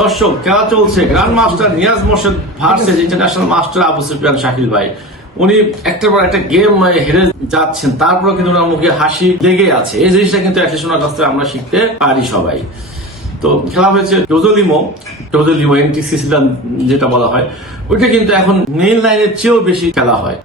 দর্শক, খেলা চলছে। Grand master Niaz Morshed versus international master Abu Sufian Shakil ভাই। উনি একটার পর একটা গেম হেরে যাচ্ছেন। তারপরে কিন্তু ওনার মুখে হাসি লেগে আছে। এই জিনিসটা কিন্তু অ্যাটলিস্ট ওনার কাছ থেকে আমরা শিখতে পারি সবাই। তো খেলা হয়েছে ডোজলিমো ডোজলিমো এনটিসি যেটা বলা হয়, ওইটা কিন্তু এখন মেইন লাইনের চেয়েও বেশি খেলা হয়।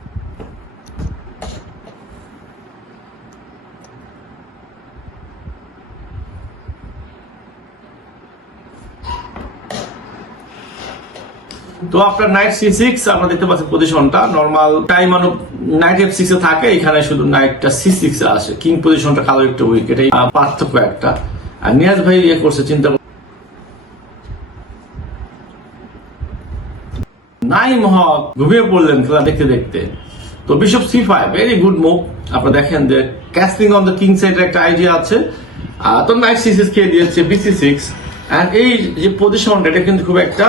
তো আপনার নাইট সি সিক্স আপনারা দেখতে পাচ্ছেন পজিশনটা নর্মাল টাইম অনু নাইট এফ সিক্স থাকে, এখানে শুধু নাইটটা সি সিক্স আসে। কিং পজিশনটা কালো একটু উইক এটাই পার্থক্য একটা। আর নিয়াজ ভাই ইয়ে করছে, চিন্তা নাইম হক ঘুমিয়ে পড়লেন খেলা দেখতে দেখতে। তো bishop C five very good move আপনারা দেখেন যে ক্যাস্টিং অন দ্য কিং সাইডের একটা আইডিয়া আছে। তো নাইট সি সিক্স খেয়ে দিয়েছে বিসি সিক্স অ্যান্ড এই যে পজিশনটা এটা কিন্তু খুব একটা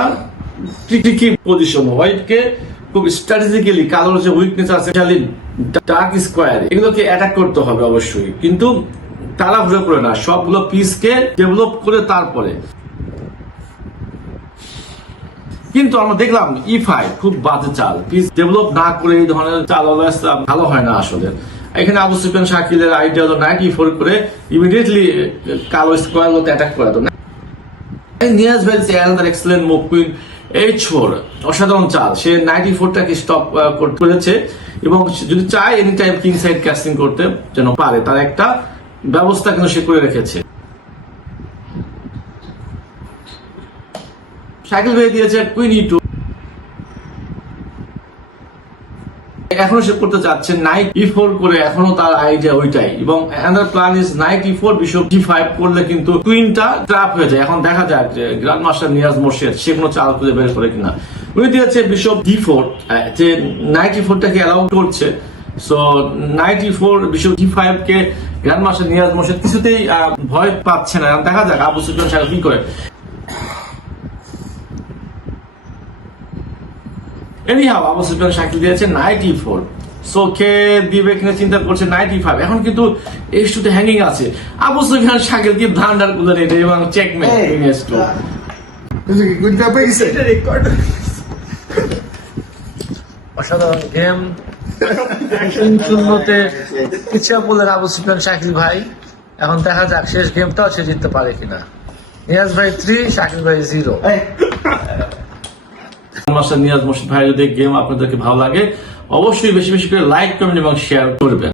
ট্রিকি পজিশন হোয়াইটকে খুব স্ট্র্যাটেজিক্যালি কালোর যে উইকনেস আছে ডার্ক স্কোয়ার এগুলোকে অ্যাটাক করতে হবে অবশ্যই। কিন্তু তারা ঘুরে পড়ে না, সবগুলো পিসকে ডেভেলপ করে তারপরে। কিন্তু আমরা দেখলাম ই ফাইভ খুব বাজে চাল। পিস ডেভেলপ না করে এই ধরনের চাল ভালো হয় না আসলে। এখানে আবু সুফিয়ান শাকিলের আইডিয়া হলো নাইট ই ফোর করে ইমিডিয়েটলি কালো স্কোয়ার অ্যাটাক করে। তো Niaz another excellent move queen H four অসাধারণ চাল। সে নাইনটি ফোরটাকে স্টপ করেছে এবং যদি চায় any time king side castling করতে, যেন পারে, তার একটা ব্যবস্থা কিন্তু সে করে রেখেছে। সাইকেল বেয়ে দিয়েছে কুইন ই টু এখনও সে করতে চাচ্ছে নাইট ই ফোর করে, এখনও তার আইডিয়া ওইটাই। এবং another plan is knight E four bishop G five করলে কিন্তু কুইনটা ট্র্যাপ হয়ে যায়। এখন দেখা যাক যে গ্র্যান্ড মাস্টার নিয়াজ মোর্শেদ সে কোনো চাল খুঁজে বের করে কিনা। উনি দিয়েছে বিশপ ডি ফোর যে নাইট ই ফোরটাকে অ্যালাউ করছে। So knight E four bishop G five কে গ্র্যান্ড মাস্টার নিয়াজ মোর্শেদ কিছুতেই ভয় পাচ্ছে না। দেখা যাক, আবু সুফিয়ান সাহেব কি করে। এনিহাও আবু সুফিয়ান শাকিল দিয়েছে নাইনটি ফোর সো কে দিবে কিনা চিন্তা করছে নাইনটি ফাইভ এখন কিন্তু এইচ টুতে হ্যাঙ্গিং আছে। আবু সুফিয়ান শাকিল কি ধান্ডারগুলো নেই এবং চেকমেট এইচ টু অসাধারণ গেম তিন শূন্যতে ইচ্ছা বললেন আবু সুফিয়ান শাকিল ভাই। এখন দেখা যাক শেষ গেমটাও সে জিততে পারে কিনা। নিয়াজ ভাই থ্রি শাকিল ভাই জিরো মাস্টার নিয়াজ মোশিদ ভাই যদি গেম আপনাদেরকে ভালো লাগে, অবশ্যই বেশি বেশি করে লাইক কমেন্ট এবং শেয়ার করবেন।